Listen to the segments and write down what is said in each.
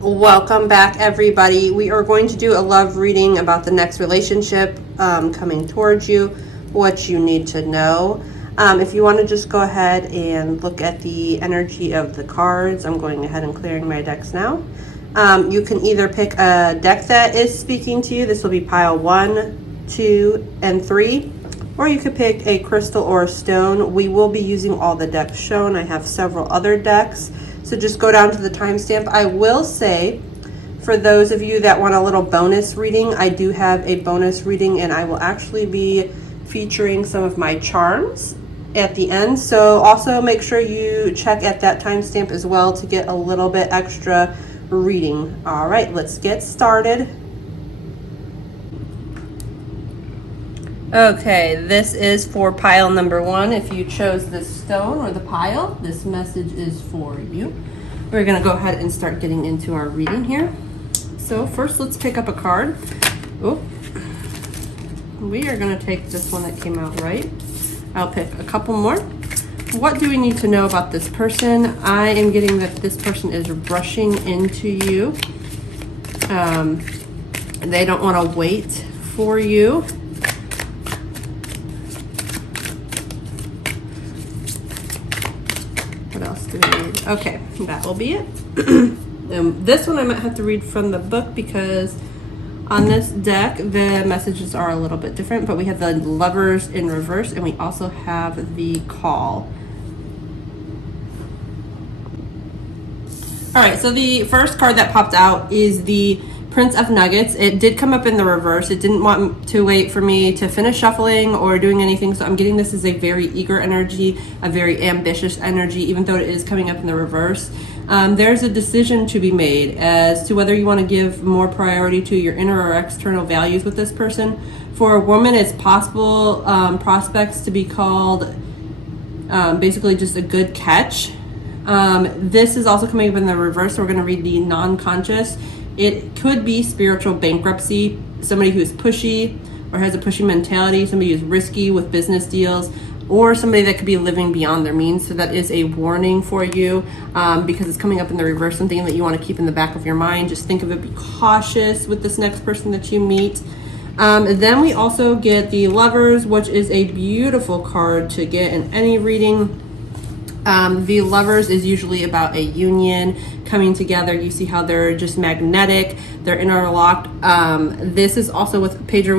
Welcome back, everybody. We are going to do a love reading about the next relationship coming towards you, what you need to know. If you want to just go ahead and look at the energy of the cards, I'm going ahead and clearing my decks now. You can either pick a deck that is speaking to you. This will be pile 1, 2, and 3. Or you could pick a crystal or a stone. We will be using all the decks shown. I have several other decks. So just go down to the timestamp. I will say, for those of you that want a little bonus reading, I do have a bonus reading, and I will actually be featuring some of my charms at the end. So also make sure you check at that timestamp as well to get a little bit extra reading. All right, let's get started. Okay, this is for pile number 1. If you chose the stone or the pile, this message is for you. We're going to go ahead and start getting into our reading here. So first, let's pick up a card. Oh, we are going to take this one that came out right. I'll pick a couple more. What do we need to know about this person? I am getting that this person is rushing into you. They don't want to wait for you. What else do we need? Okay, that will be it. This one I might have to read from the book because on this deck the messages are a little bit different, but we have the Lovers in reverse and we also have the Call. All right, so the first card that popped out is the Prince of Nuggets. It did come up in the reverse. It didn't want to wait for me to finish shuffling or doing anything, so I'm getting this as a very eager energy, a very ambitious energy, even though it is coming up in the reverse. There's a decision to be made as to whether you want to give more priority to your inner or external values with this person. For a woman, it's possible prospects to be called basically just a good catch. This is also coming up in the reverse, so we're going to read the non-conscious. It could be spiritual bankruptcy, somebody who's pushy or has a pushy mentality, somebody who's risky with business deals, or somebody that could be living beyond their means. So that is a warning for you because it's coming up in the reverse, something that you want to keep in the back of your mind. Just think of it, be cautious with this next person that you meet. Then we also get the Lovers, which is a beautiful card to get in any reading. The Lovers is usually about a union coming together. You see how they're just magnetic, they're interlocked. This is also paired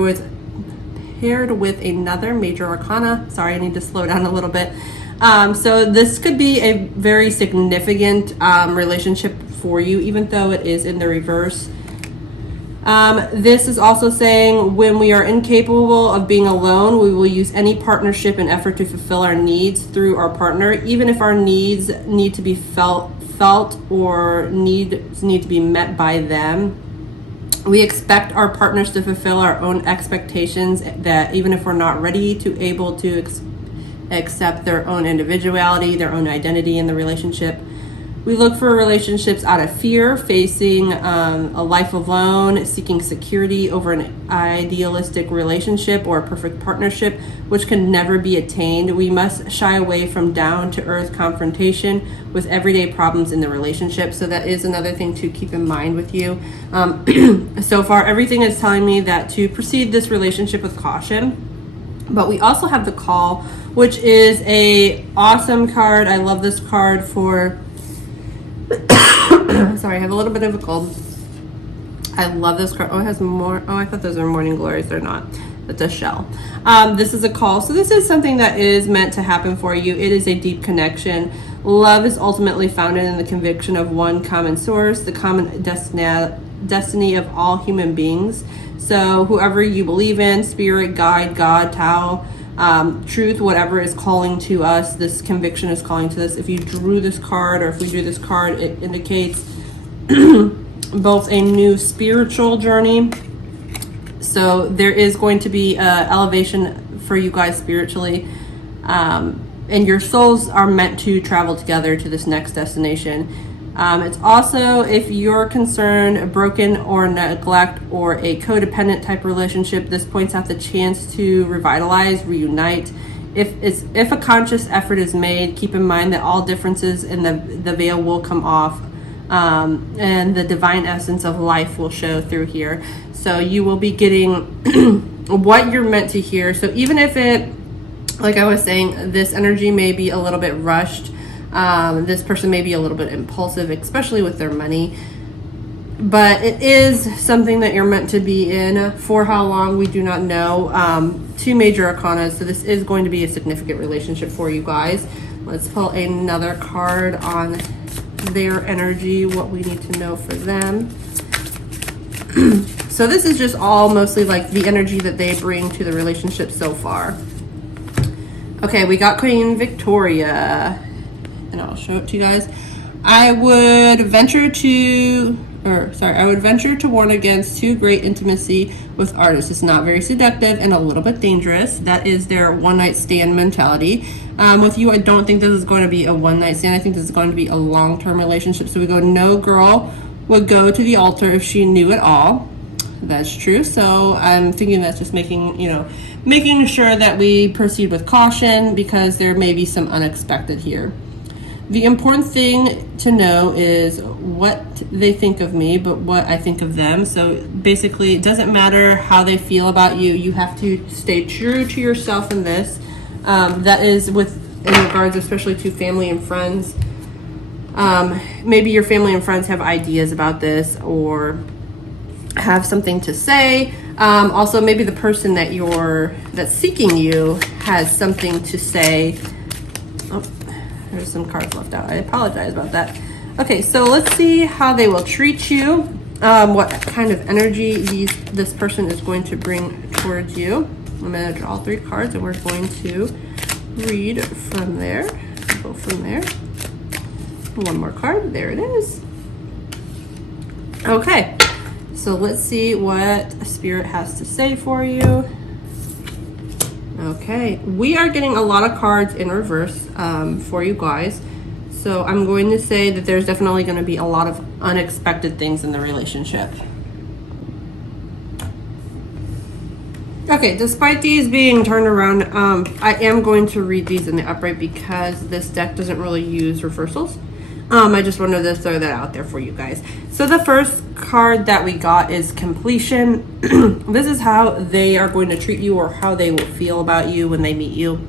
with another major arcana. Sorry, I need to slow down a little bit. So this could be a very significant relationship for you, even though it is in the reverse. This is also saying when we are incapable of being alone, we will use any partnership and effort to fulfill our needs through our partner, even if our needs need to be felt or needs need to be met by them. We expect our partners to fulfill our own expectations, that even if we're not ready to able to accept their own individuality, their own identity in the relationship. We look for relationships out of fear, facing a life alone, seeking security over an idealistic relationship or a perfect partnership, which can never be attained. We must shy away from down-to-earth confrontation with everyday problems in the relationship. So that is another thing to keep in mind with you. So far, everything is telling me that to proceed this relationship with caution. But we also have the Call, which is a awesome card. I love this card for... Sorry, I have a little bit of a cold. I love this card. Oh, it has more. Oh, I thought those were morning glories. They're not. It's a shell. This is a Call. So this is something that is meant to happen for you. It is a deep connection. Love is ultimately founded in the conviction of one common source, the common destiny of all human beings. So whoever you believe in, spirit, guide, God, Tao, truth, whatever is calling to us, this conviction is calling to us. If you drew this card, or if we drew this card, it indicates both a new spiritual journey. So there is going to be elevation for you guys spiritually, and your souls are meant to travel together to this next destination. It's also, if you're concerned, a broken or neglect or a codependent type relationship, this points out the chance to revitalize, reunite. If a conscious effort is made, keep in mind that all differences in the veil will come off. and the divine essence of life will show through here. So you will be getting what you're meant to hear. So even if it, like I was saying, this energy may be a little bit rushed, this person may be a little bit impulsive, especially with their money, but it is something that you're meant to be in. For how long, we do not know. Two major arcana, so this is going to be a significant relationship for you guys. Let's pull another card on their energy, what we need to know for them. So this is just all mostly like the energy that they bring to the relationship so far. Okay, we got Queen Victoria, and I'll show it to you guys. I would venture to warn against too great intimacy with artists. It's not very seductive and a little bit dangerous. That is their one-night stand mentality. With you, I don't think this is going to be a one-night stand. I think this is going to be a long-term relationship. So we go, no girl would go to the altar if she knew it all. That's true. So I'm thinking that's just making sure that we proceed with caution, because there may be some unexpected here. The important thing to know is what they think of me, but what I think of them. So basically, it doesn't matter how they feel about you. You have to stay true to yourself in this. That is in regards especially to family and friends. Maybe your family and friends have ideas about this or have something to say. Also, maybe the person that's seeking you has something to say. Oh, there's some cards left out. I apologize about that. Okay, so let's see how they will treat you. What kind of energy this person is going to bring towards you. I'm going to draw 3 cards, and we're going to read from there. Go from there. One more card. There it is. Okay, so let's see what Spirit has to say for you. Okay, we are getting a lot of cards in reverse for you guys. So I'm going to say that there's definitely going to be a lot of unexpected things in the relationship. Okay, despite these being turned around, I am going to read these in the upright because this deck doesn't really use reversals. I just wanted to throw that out there for you guys. So the first card that we got is completion. This is how they are going to treat you, or how they will feel about you when they meet you.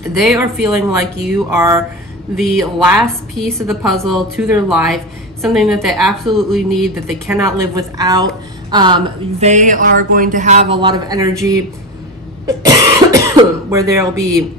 They are feeling like you are the last piece of the puzzle to their life, something that they absolutely need, that they cannot live without. They are going to have a lot of energy where there'll be,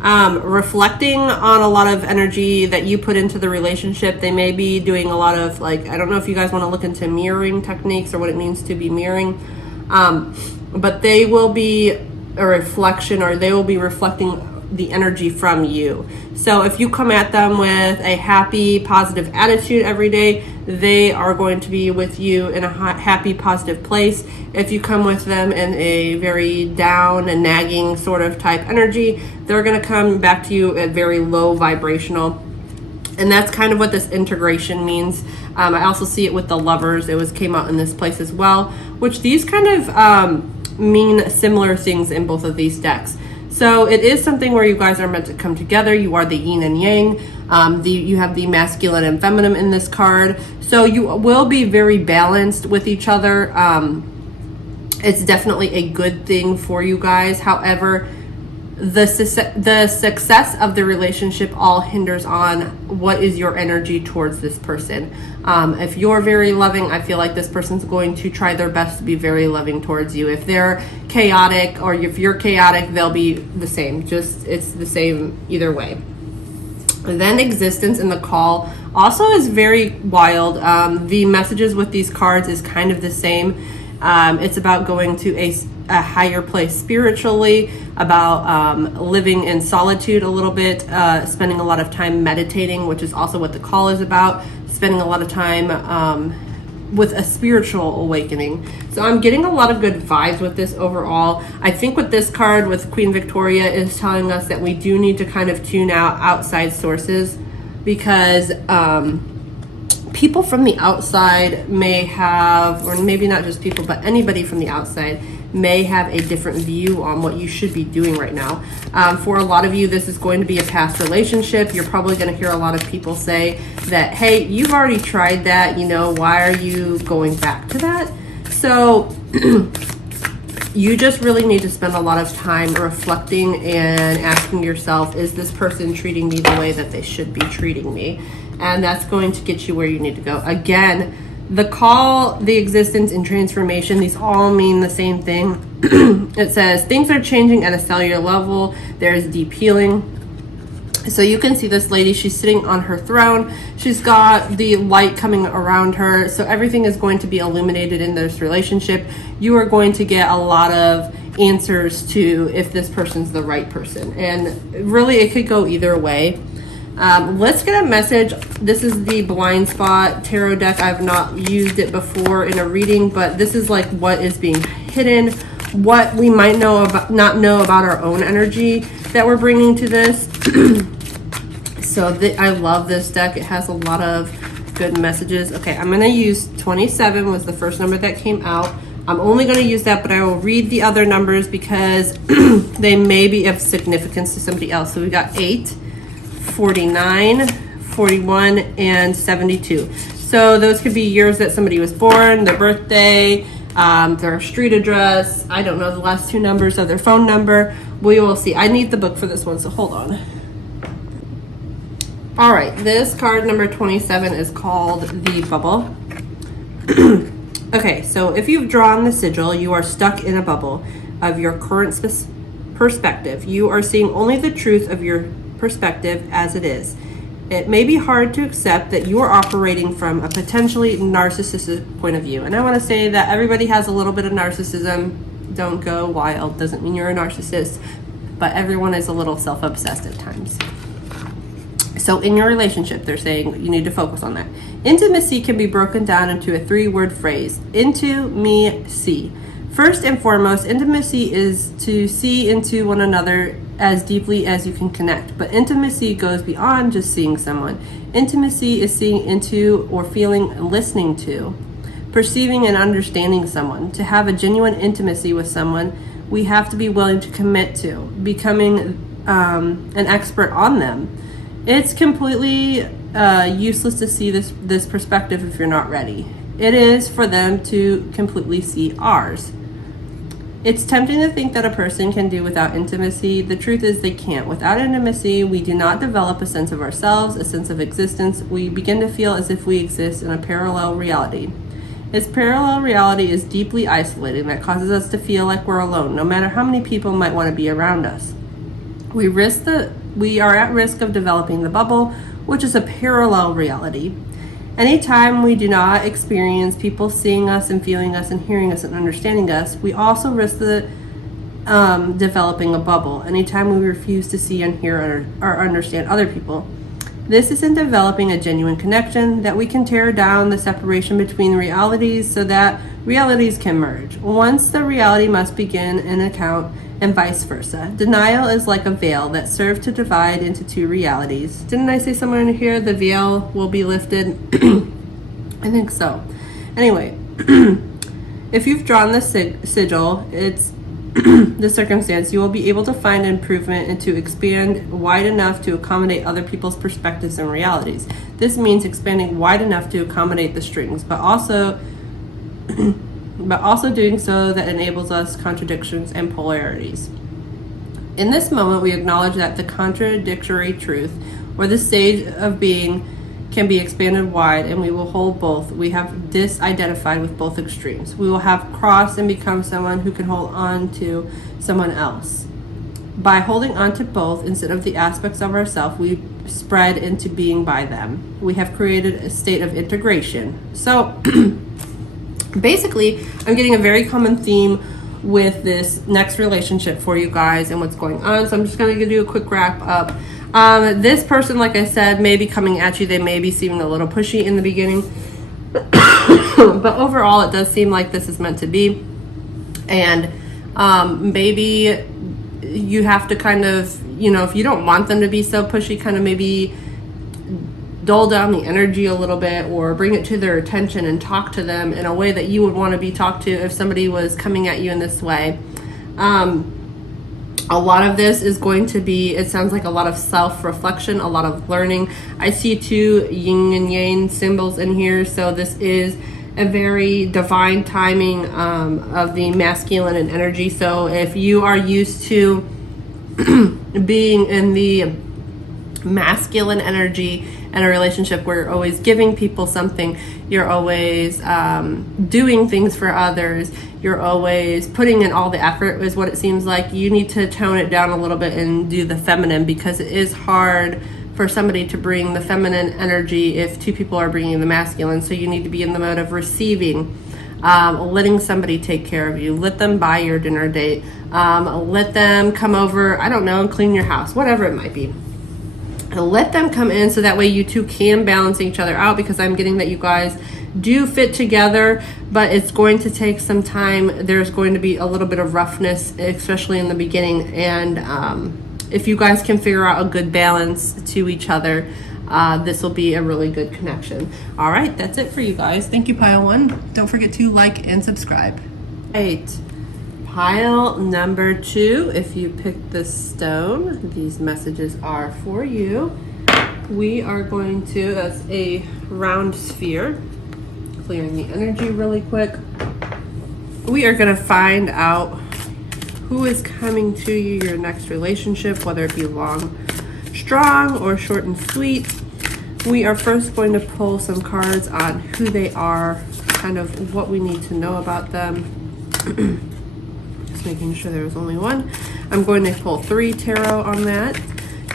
reflecting on a lot of energy that you put into the relationship. They may be doing a lot of, I don't know if you guys want to look into mirroring techniques or what it means to be mirroring, but they will be a reflection, or they will be reflecting the energy from you. So if you come at them with a happy, positive attitude every day, they are going to be with you in a happy, positive place. If you come with them in a very down and nagging sort of type energy, they're going to come back to you at very low vibrational. And that's kind of what this integration means. I also see it with the Lovers. Came out in this place as well, which these kind of mean similar things in both of these decks. So it is something where you guys are meant to come together. You are the yin and yang. You have the masculine and feminine in this card. So you will be very balanced with each other. It's definitely a good thing for you guys. However, the success of the relationship all hinders on what is your energy towards this person. If you're very loving, I feel like this person's going to try their best to be very loving towards you. If they're chaotic, or if you're chaotic, they'll be the same. It's the same either way. And then existence in the call also is very wild. The messages with these cards is kind of the same. It's about going to a higher place spiritually, about living in solitude a little bit, spending a lot of time meditating, which is also what the call is about, spending a lot of time with a spiritual awakening. So I'm getting a lot of good vibes with this overall. I think with this card with Queen Victoria is telling us that we do need to kind of tune out outside sources, because people from the outside may have, or maybe not just people, but anybody from the outside may have a different view on what you should be doing right now. For a lot of you, this is going to be a past relationship. You're probably going to hear a lot of people say that, hey, you've already tried that, you know, why are you going back to that? So you just really need to spend a lot of time reflecting and asking yourself, is this person treating me the way that they should be treating me? And that's going to get you where you need to go. Again, the call, the existence, and transformation, these all mean the same thing. It says things are changing at a cellular level. There's deep healing. So you can see this lady, she's sitting on her throne. She's got the light coming around her. So everything is going to be illuminated in this relationship. You are going to get a lot of answers to if this person's the right person. And really, it could go either way. Let's get a message. This is the Blind Spot Tarot deck. I've not used it before in a reading, but this is like what is being hidden, what we might know about, not know about our own energy that we're bringing to this. So I love this deck. It has a lot of good messages. Okay, I'm going to use 27 was the first number that came out. I'm only going to use that, but I will read the other numbers because they may be of significance to somebody else. So we got 8, 49, 41, and 72. So those could be years that somebody was born, their birthday, their street address. I don't know the last two numbers of their phone number. We will see. I need the book for this one, so hold on. All right, this card number 27 is called the Bubble. Okay, so if you've drawn the sigil, you are stuck in a bubble of your current perspective. You are seeing only the truth of your perspective as it is. It may be hard to accept that you are operating from a potentially narcissistic point of view. And I want to say that everybody has a little bit of narcissism. Don't go wild. Doesn't mean you're a narcissist, but everyone is a little self-obsessed at times. So in your relationship, they're saying you need to focus on that. Intimacy can be broken down into a 3-word phrase. Into me, see. First and foremost, intimacy is to see into one another as deeply as you can connect. But intimacy goes beyond just seeing someone. Intimacy is seeing into or feeling and listening to, perceiving and understanding someone. To have a genuine intimacy with someone, we have to be willing to commit to becoming an expert on them. It's completely useless to see this perspective if you're not ready. It is for them to completely see ours. It's tempting to think that a person can do without intimacy. The truth is they can't. Without intimacy, we do not develop a sense of ourselves, a sense of existence. We begin to feel as if we exist in a parallel reality. This parallel reality is deeply isolating that causes us to feel like we're alone, no matter how many people might want to be around us. We are at risk of developing the bubble, which is a parallel reality. Anytime we do not experience people seeing us and feeling us and hearing us and understanding us, we also risk developing a bubble. Anytime we refuse to see and hear or understand other people, this isn't developing a genuine connection that we can tear down the separation between realities so that realities can merge. Once the reality must begin an account, and vice versa. Denial is like a veil that serves to divide into 2 realities. Didn't I say somewhere in here the veil will be lifted? I think so. Anyway, if you've drawn the sigil, it's the circumstance, you will be able to find improvement and to expand wide enough to accommodate other people's perspectives and realities. This means expanding wide enough to accommodate the strings, but also doing so that enables us contradictions and polarities. In this moment, we acknowledge that the contradictory truth, or the stage of being, can be expanded wide, and we will hold both. We have disidentified with both extremes. We will have crossed and become someone who can hold on to someone else. By holding on to both instead of the aspects of ourselves, we spread into being by them. We have created a state of integration. So basically, I'm getting a very common theme with this next relationship for you guys and what's going on. So I'm just going to do a quick wrap up. This person, like I said, may be coming at you. They may be seeming a little pushy in the beginning. But overall, it does seem like this is meant to be. And maybe you have to kind of, if you don't want them to be so pushy, kind of maybe dull down the energy a little bit or bring it to their attention and talk to them in a way that you would want to be talked to if somebody was coming at you in this way. A lot of this is going to be, it sounds like a lot of self-reflection, a lot of learning. I see two yin and yang symbols in here, so this is a very divine timing of the masculine and energy. So if you are used to being in the masculine energy in a relationship where you're always giving people something, you're always doing things for others, you're always putting in all the effort is what it seems like, you need to tone it down a little bit and do the feminine, because it is hard for somebody to bring the feminine energy if two people are bringing the masculine. So you need to be in the mode of receiving, letting somebody take care of you, let them buy your dinner date, let them come over, I don't know, and clean your house, whatever it might be. And let them come in so that way you two can balance each other out, because I'm getting that you guys do fit together, but it's going to take some time. There's going to be a little bit of roughness, especially in the beginning, and if you guys can figure out a good balance to each other, this will be a really good connection. All right, that's it for you guys. Thank you, pile 1. Don't forget to like and subscribe. 8. Pile number 2, if you picked this stone, these messages are for you. We are going to, that's a round sphere, clearing the energy really quick. We are going to find out who is coming to you, your next relationship, whether it be long, strong, or short and sweet. We are first going to pull some cards on who they are, kind of what we need to know about them. Making sure there's only one. I'm going to pull 3 tarot on that.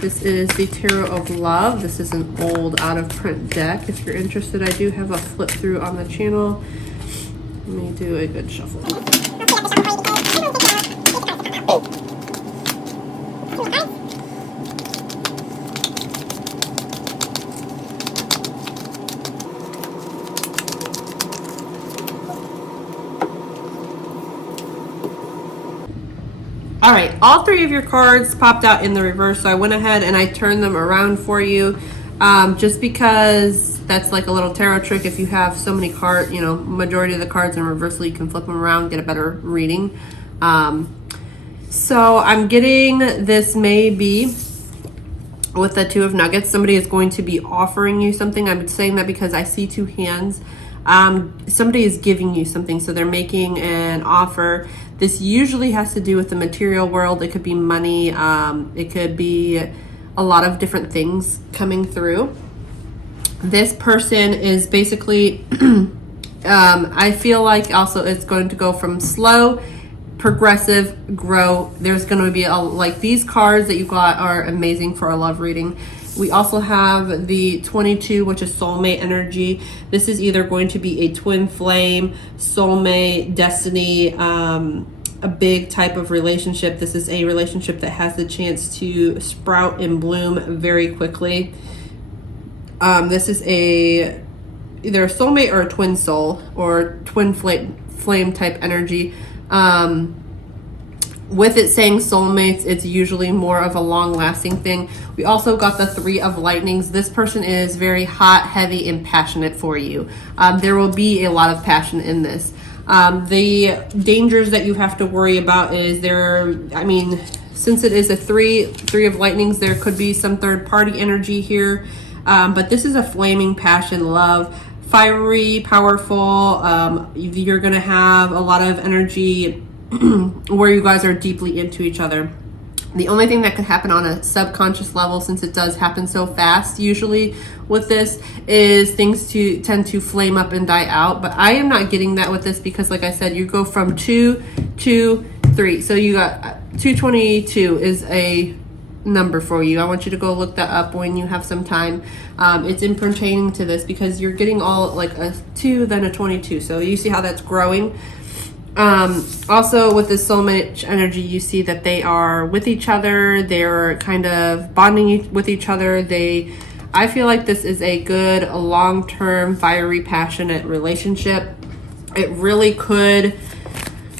This is the Tarot of Love. This is an old out of print deck. If you're interested, I do have a flip through on the channel. Let me do a good shuffle. All right, all 3 of your cards popped out in the reverse, so I went ahead and I turned them around for you, just because that's like a little tarot trick. If you have so many cards, you know, majority of the cards in reverse, you can flip them around, get a better reading. So I'm getting this may be with the 2 of nuggets. Somebody is going to be offering you something. I'm saying that because I see 2 hands. Somebody is giving you something, so they're making an offer. This usually has to do with the material world. It could be money, it could be a lot of different things coming through. This person is basically I feel like also it's going to go from slow, progressive, grow. There's going to be like these cards that you got are amazing for a love reading. We also have the 22, which is soulmate energy. This is either going to be a twin flame, soulmate, destiny, a big type of relationship. This is a relationship that has the chance to sprout and bloom very quickly. This is either a soulmate or a twin soul or twin flame type energy. With it saying soulmates, it's usually more of a long-lasting thing. We also got the 3 of lightnings. This person is very hot, heavy, and passionate for you. There will be a lot of passion in this. The dangers that you have to worry about is since it is a 3 of lightnings, there could be some third-party energy here. But this is a flaming passion, love, fiery, powerful. You're going to have a lot of energy where you guys are deeply into each other. The only thing that could happen on a subconscious level, since it does happen so fast usually with this, is things tend to flame up and die out. But I am not getting that with this, because like I said, you go from 2 to 3. So you got 222 is a number for you. I want you to go look that up when you have some time. It's in pertaining to this, because you're getting all like a 2, then a 22. So you see how that's growing. Also with this soulmate energy, you see that they are with each other. They're kind of bonding with each other. I feel like this is a good long-term, fiery, passionate relationship. It really could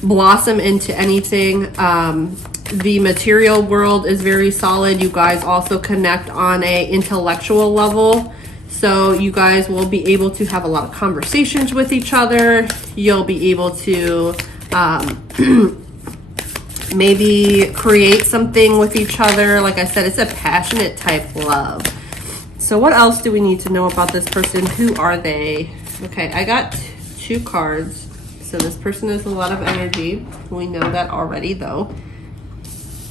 blossom into anything. The material world is very solid. You guys also connect on a intellectual level. So you guys will be able to have a lot of conversations with each other. You'll be able to maybe create something with each other. Like I said, it's a passionate type love. So what else do we need to know about this person? Who are they? Okay, I got 2 cards. So this person is a lot of energy. We know that already though.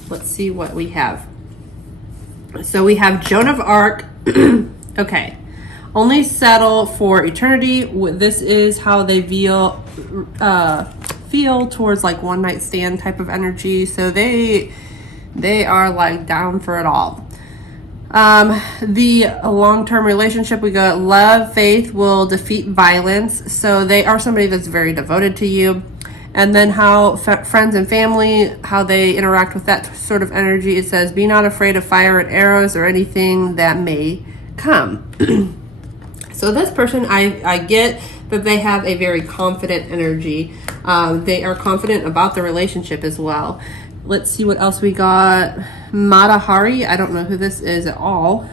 Let's see what we have. So we have Joan of Arc. Okay. Only settle for eternity. This is how they feel towards like one night stand type of energy. So they are like down for it all. The long-term relationship, we got love, faith will defeat violence. So they are somebody that's very devoted to you. And then how friends and family, how they interact with that sort of energy. It says, be not afraid of fire and arrows or anything that may come. So this person, I get that they have a very confident energy. They are confident about the relationship as well. Let's see what else we got. Matahari, I don't know who this is at all.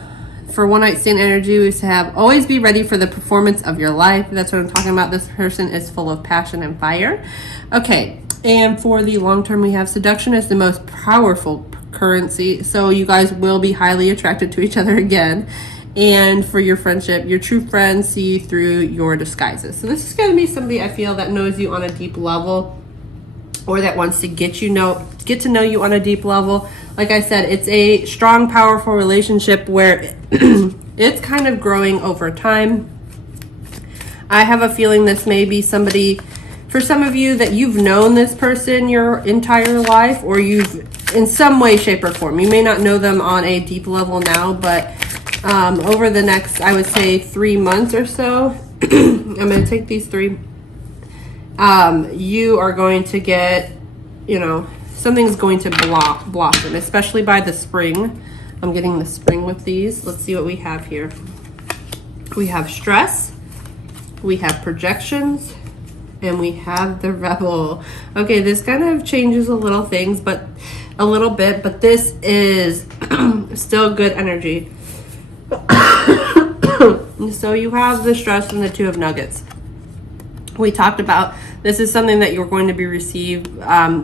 For one night stand energy, we have always be ready for the performance of your life. That's what I'm talking about. This person is full of passion and fire. Okay, and for the long term, we have seduction is the most powerful currency. So you guys will be highly attracted to each other again. And for your friendship, your true friends see through your disguises. So this is going to be somebody I feel that knows you on a deep level, or that wants to get to know you on a deep level. Like I said, it's a strong, powerful relationship where it's kind of growing over time. I have a feeling this may be somebody, for some of you, that you've known this person your entire life, or you've in some way, shape, or form. You may not know them on a deep level now, but over the next, I would say 3 months or so, I'm going to take these 3. You are going to get, something's going to blossom, especially by the spring. I'm getting the spring with these. Let's see what we have here. We have stress, we have projections, and we have the rebel. Okay, this kind of changes a little bit, but this is still good energy. So you have the stress and the 2 of nuggets. We talked about this is something that you're going to be received.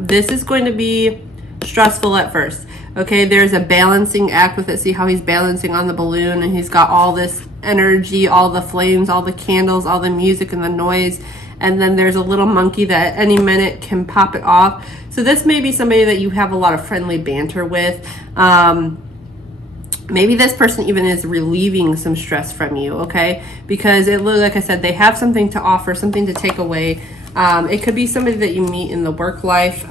This is going to be stressful at first. Okay, there's a balancing act with it. See how he's balancing on the balloon, and he's got all this energy, all the flames, all the candles, all the music and the noise. And then there's a little monkey that any minute can pop it off. So this may be somebody that you have a lot of friendly banter with. Maybe this person even is relieving some stress from you, okay? Because it looks, like I said, they have something to offer, something to take away. It could be somebody that you meet in the work life.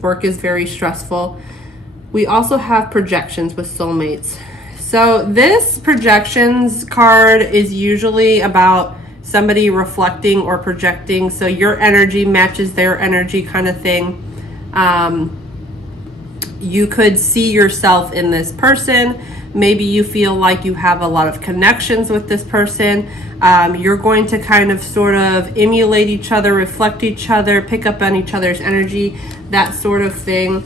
Work is very stressful. We also have projections with soulmates. So this projections card is usually about somebody reflecting or projecting. So your energy matches their energy kind of thing. You could see yourself in this person. Maybe you feel like you have a lot of connections with this person. You're going to kind of sort of emulate each other, reflect each other, pick up on each other's energy, that sort of thing,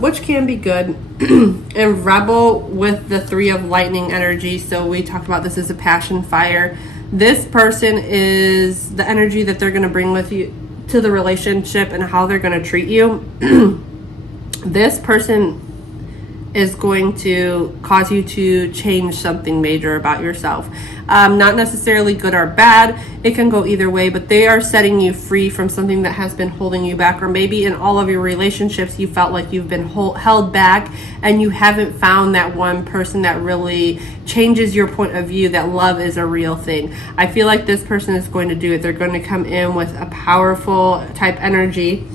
which can be good. And rebel with the 3 of lightning energy. So we talked about this as a passion fire. This person is the energy that they're going to bring with you to the relationship and how they're going to treat you. This person is going to cause you to change something major about yourself. Not necessarily good or bad. It can go either way, but they are setting you free from something that has been holding you back, or maybe in all of your relationships you felt like you've been held back and you haven't found that one person that really changes your point of view, that love is a real thing. I feel like this person is going to do it. They're going to come in with a powerful type energy,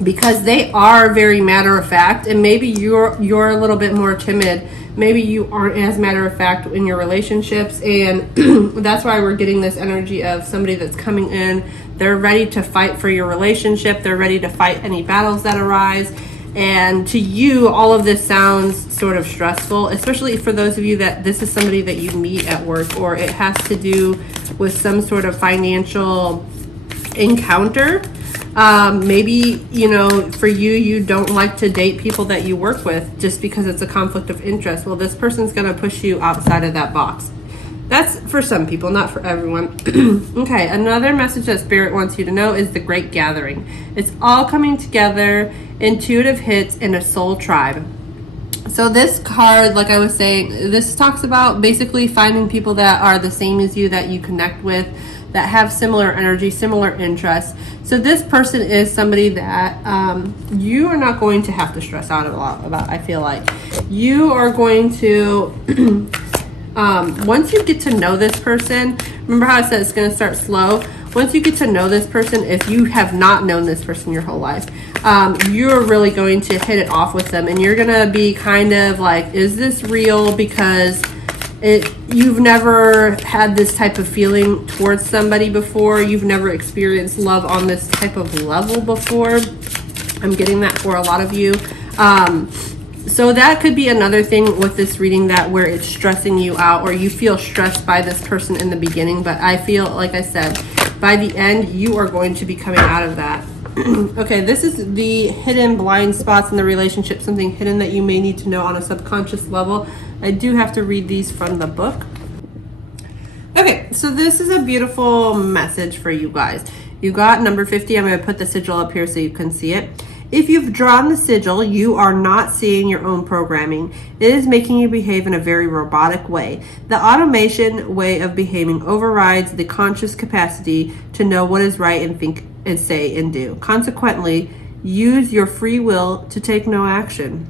because they are very matter of fact, and maybe you're a little bit more timid. Maybe you aren't as matter of fact in your relationships, and that's why we're getting this energy of somebody that's coming in. They're ready to fight for your relationship. They're ready to fight any battles that arise. And to you, all of this sounds sort of stressful, especially for those of you that this is somebody that you meet at work, or it has to do with some sort of financial encounter. Maybe, for you don't like to date people that you work with just because it's a conflict of interest. Well, this person's going to push you outside of that box. That's for some people, not for everyone. Okay, another message that Spirit wants you to know is the Great Gathering. It's all coming together, intuitive hits, in a soul tribe. So this card, like I was saying, this talks about basically finding people that are the same as you, that you connect with, that have similar energy, similar interests. So this person is somebody that you are not going to have to stress out a lot about, I feel like. You are going to, once you get to know this person, remember how I said it's going to start slow? Once you get to know this person, if you have not known this person your whole life, you're really going to hit it off with them, and you're going to be kind of like, is this real? Because you've never had this type of feeling towards somebody before. You've never experienced love on this type of level before. I'm getting that for a lot of you. So that could be another thing with this reading, that where it's stressing you out, or you feel stressed by this person in the beginning. But I feel, like I said, by the end, you are going to be coming out of that. Okay, this is the hidden blind spots in the relationship, something hidden that you may need to know on a subconscious level. I do have to read these from the book. Okay, so this is a beautiful message for you guys. You got number 50. I'm going to put the sigil up here so you can see it. If you've drawn the sigil, you are not seeing your own programming. It is making you behave in a very robotic way. The automation way of behaving overrides the conscious capacity to know what is right and think and say and do. Consequently, use your free will to take no action.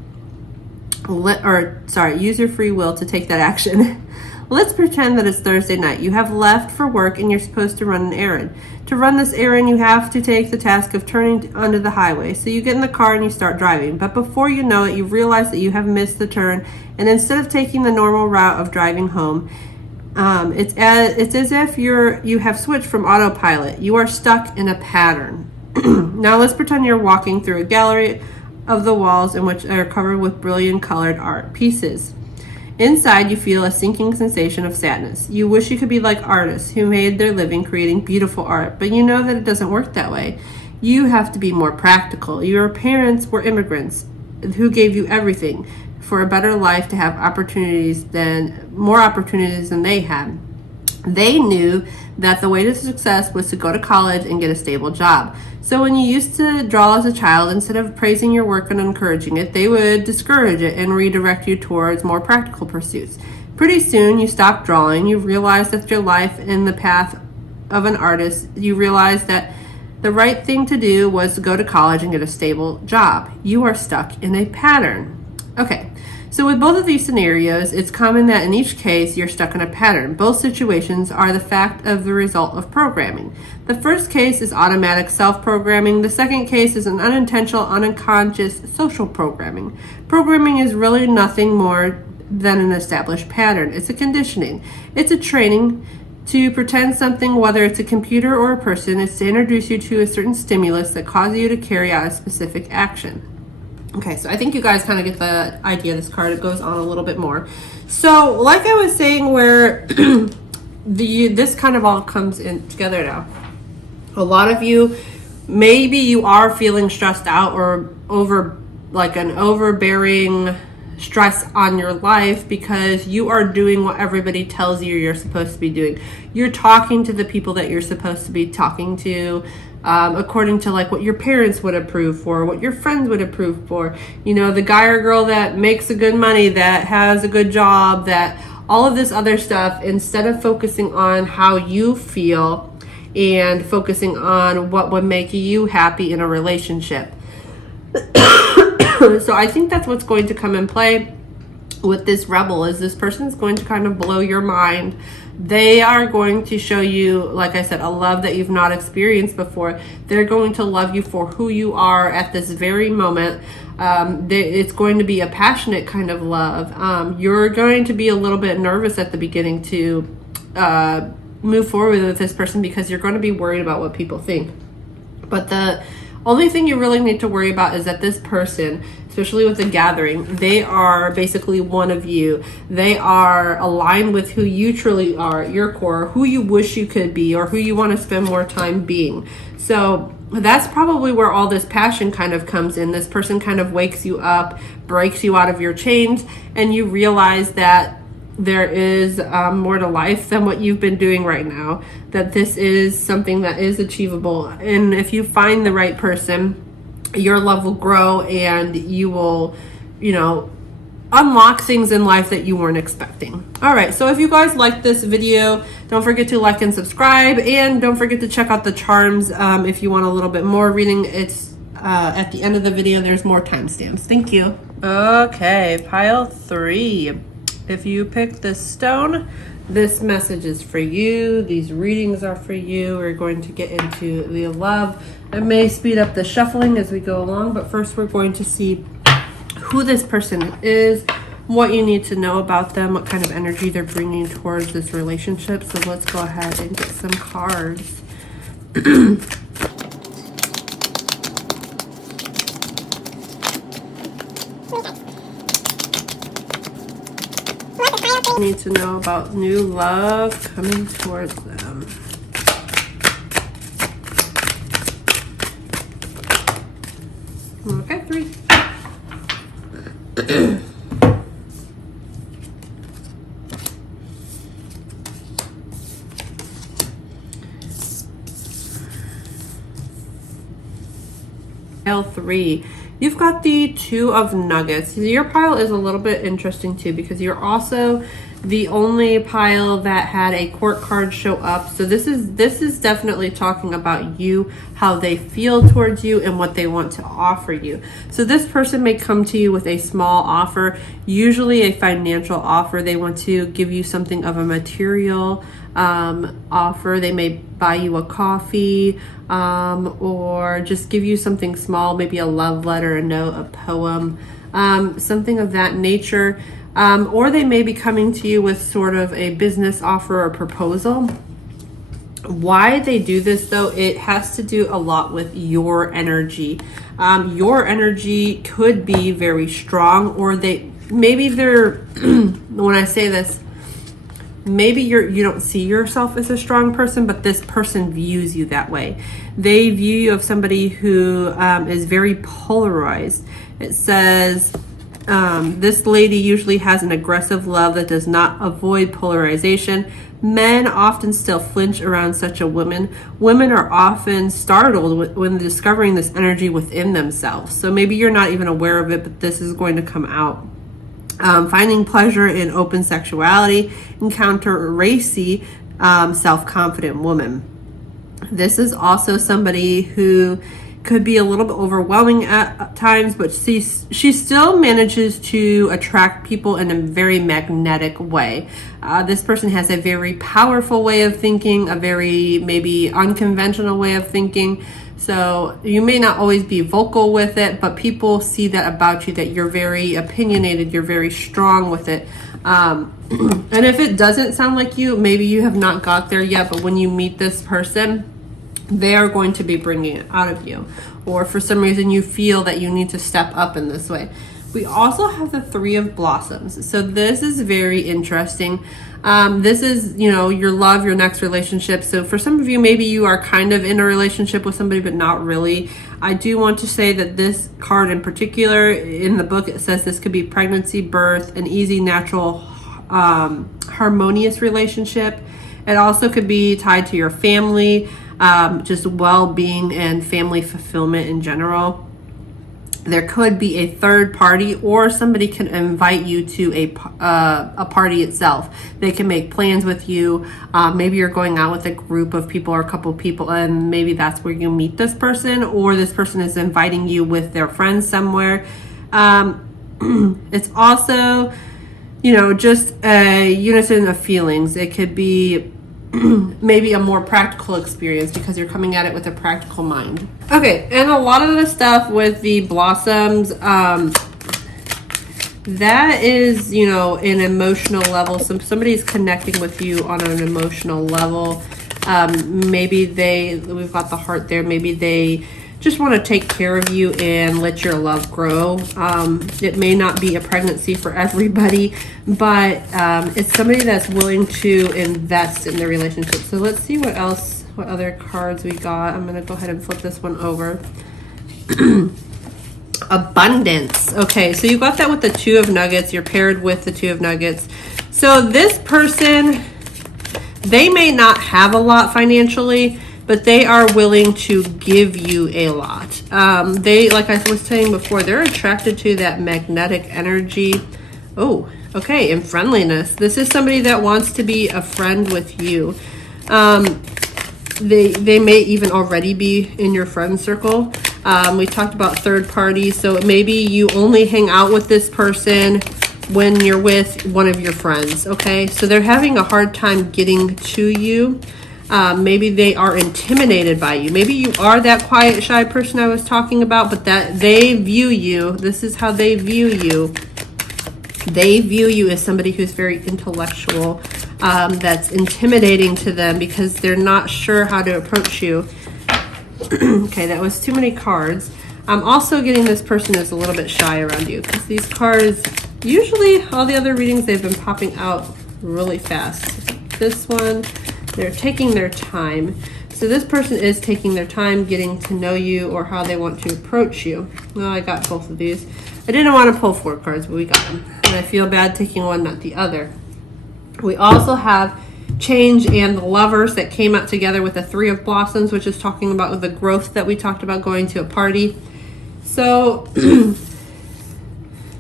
Use your free will to take that action. Let's pretend that it's Thursday night. You have left for work and you're supposed to run an errand. To run this errand, you have to take the task of turning onto the highway. So you get in the car and you start driving. But before you know it, you realize that you have missed the turn. And instead of taking the normal route of driving home, it's as if you have switched from autopilot. You are stuck in a pattern. Now let's pretend you're walking through a gallery of the walls in which are covered with brilliant colored art pieces. Inside, you feel a sinking sensation of sadness. You wish you could be like artists who made their living creating beautiful art, but you know that it doesn't work that way. You have to be more practical. Your parents were immigrants who gave you everything for a better life, to have more opportunities than they had. They knew that the way to success was to go to college and get a stable job. So when you used to draw as a child, instead of praising your work and encouraging it, they would discourage it and redirect you towards more practical pursuits. Pretty soon you stopped drawing. You realized that your life in the path of an artist, you realized that the right thing to do was to go to college and get a stable job. You are stuck in a pattern. Okay. So with both of these scenarios, it's common that in each case, you're stuck in a pattern. Both situations are the fact of the result of programming. The first case is automatic self-programming. The second case is an unintentional, unconscious social programming. Programming is really nothing more than an established pattern. It's a conditioning. It's a training to pretend something, whether it's a computer or a person. It's to introduce you to a certain stimulus that causes you to carry out a specific action. Okay, so I think you guys kind of get the idea of this card. It goes on a little bit more. So, like I was saying, where this kind of all comes in together now. A lot of you, maybe you are feeling stressed out or an overbearing stress on your life because you are doing what everybody tells you you're supposed to be doing. You're talking to the people that you're supposed to be talking to, according to like what your parents would approve for, what your friends would approve for. You know, the guy or girl that makes a good money, that has a good job, that all of this other stuff, instead of focusing on how you feel and focusing on what would make you happy in a relationship. So I think that's what's going to come in play with this rebel, is this person is going to kind of blow your mind. They are going to show you, like I said, a love that you've not experienced before. They're going to love you for who you are at this very moment. It's going to be a passionate kind of love. You're going to be a little bit nervous at the beginning to move forward with this person because you're going to be worried about what people think. But the only thing you really need to worry about is that this person, especially with the gathering, they are basically one of you. They are aligned with who you truly are, your core, who you wish you could be, or who you want to spend more time being. So that's probably where all this passion kind of comes in. This person kind of wakes you up, breaks you out of your chains, and you realize that there is more to life than what you've been doing right now, that this is something that is achievable. And if you find the right person, your love will grow and you will, you know, unlock things in life that you weren't expecting. All right, so if you guys liked this video, don't forget to like and subscribe, and don't forget to check out the charms if you want a little bit more reading. It's at the end of the video, there's more timestamps. Thank you. Okay, pile 3. If you pick this stone, this message is for you. These readings are for you. We're going to get into the love. I may speed up the shuffling as we go along, but first we're going to see who this person is, what you need to know about them, what kind of energy they're bringing towards this relationship. So let's go ahead and get some cards. Need to know about new love coming towards them. Okay, 3. Pile 3. You've got the 2 of nuggets. Your pile is a little bit interesting too, because you're also the only pile that had a court card show up. So this is definitely talking about you, how they feel towards you, and what they want to offer you. So this person may come to you with a small offer, usually a financial offer. They want to give you something of a material offer. They may buy you a coffee, or just give you something small, maybe a love letter, a note, a poem, something of that nature. Or they may be coming to you with sort of a business offer or proposal. Why they do this though, it has to do a lot with your energy. Your energy could be very strong, or maybe they're, when I say this, maybe you don't see yourself as a strong person, but this person views you that way. They view you as somebody who is very polarized. It says, this lady usually has an aggressive love that does not avoid polarization. Men often still flinch around such a woman. Women are often startled when discovering this energy within themselves. So maybe you're not even aware of it, but this is going to come out. Finding pleasure in open sexuality, encounter racy, self-confident woman. This is also somebody who could be a little bit overwhelming at times, but she still manages to attract people in a very magnetic way. This person has a very powerful way of thinking, a very maybe unconventional way of thinking. So you may not always be vocal with it, but people see that about you, that you're very opinionated, you're very strong with it. And if it doesn't sound like you, maybe you have not got there yet, but when you meet this person, they are going to be bringing it out of you. Or for some reason you feel that you need to step up in this way. We also have the 3 of blossoms. So this is very interesting. This is, you know, your love, your next relationship. So for some of you, maybe you are kind of in a relationship with somebody, but not really. I do want to say that this card in particular, in the book, it says this could be pregnancy, birth, an easy, natural, harmonious relationship. It also could be tied to your family, just well-being and family fulfillment in general. There could be a third party, or somebody can invite you to a party itself. They can make plans with you. Maybe you're going out with a group of people or a couple of people, and maybe that's where you meet this person, or this person is inviting you with their friends somewhere. It's also, you know, just a unison of feelings. It could be maybe a more practical experience because you're coming at it with a practical mind. Okay, and a lot of the stuff with the blossoms, that is, you know, an emotional level. Somebody's connecting with you on an emotional level. Maybe we've got the heart there. Maybe they just want to take care of you and let your love grow. It may not be a pregnancy for everybody, but it's somebody that's willing to invest in the relationship. So let's see what other cards we got. I'm going to go ahead and flip this one over. Abundance. Okay, so you got that with the 2 of nuggets. You're paired with the 2 of nuggets. So this person, they may not have a lot financially, but they are willing to give you a lot. They, like I was saying before, they're attracted to that magnetic energy. Oh, okay, and friendliness. This is somebody that wants to be a friend with you. They may even already be in your friend circle. We talked about third party, so maybe you only hang out with this person when you're with one of your friends, okay? So they're having a hard time getting to you. Maybe they are intimidated by you. Maybe you are that quiet, shy person I was talking about, but that they view you. This is how they view you. They view you as somebody who's very intellectual, that's intimidating to them because they're not sure how to approach you. Okay, that was too many cards. I'm also getting this person is a little bit shy around you because these cards, usually all the other readings, they've been popping out really fast. This one, they're taking their time. So this person is taking their time getting to know you or how they want to approach you. Well, I got both of these. I didn't want to pull 4 cards, but we got them. And I feel bad taking one, not the other. We also have change and the lovers that came out together with the 3 of blossoms, which is talking about the growth that we talked about going to a party. So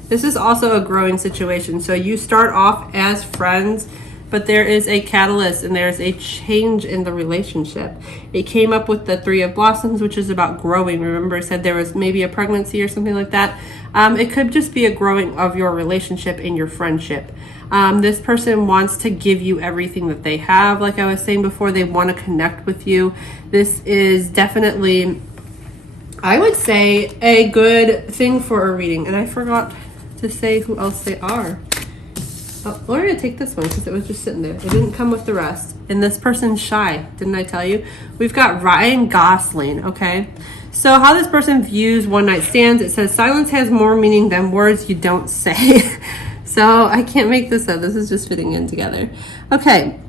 this is also a growing situation. So you start off as friends, but there is a catalyst and there's a change in the relationship. It came up with the 3 of blossoms, which is about growing. Remember I said there was maybe a pregnancy or something like that. It could just be a growing of your relationship and your friendship. This person wants to give you everything that they have. Like I was saying before, they want to connect with you. This is definitely, I would say, a good thing for a reading. And I forgot to say who else they are. Oh, we're going to take this one because it was just sitting there. It didn't come with the rest. And this person's shy. Didn't I tell you? We've got Ryan Gosling, okay? So how this person views one-night stands, it says silence has more meaning than words you don't say. So I can't make this up. This is just fitting in together. Okay.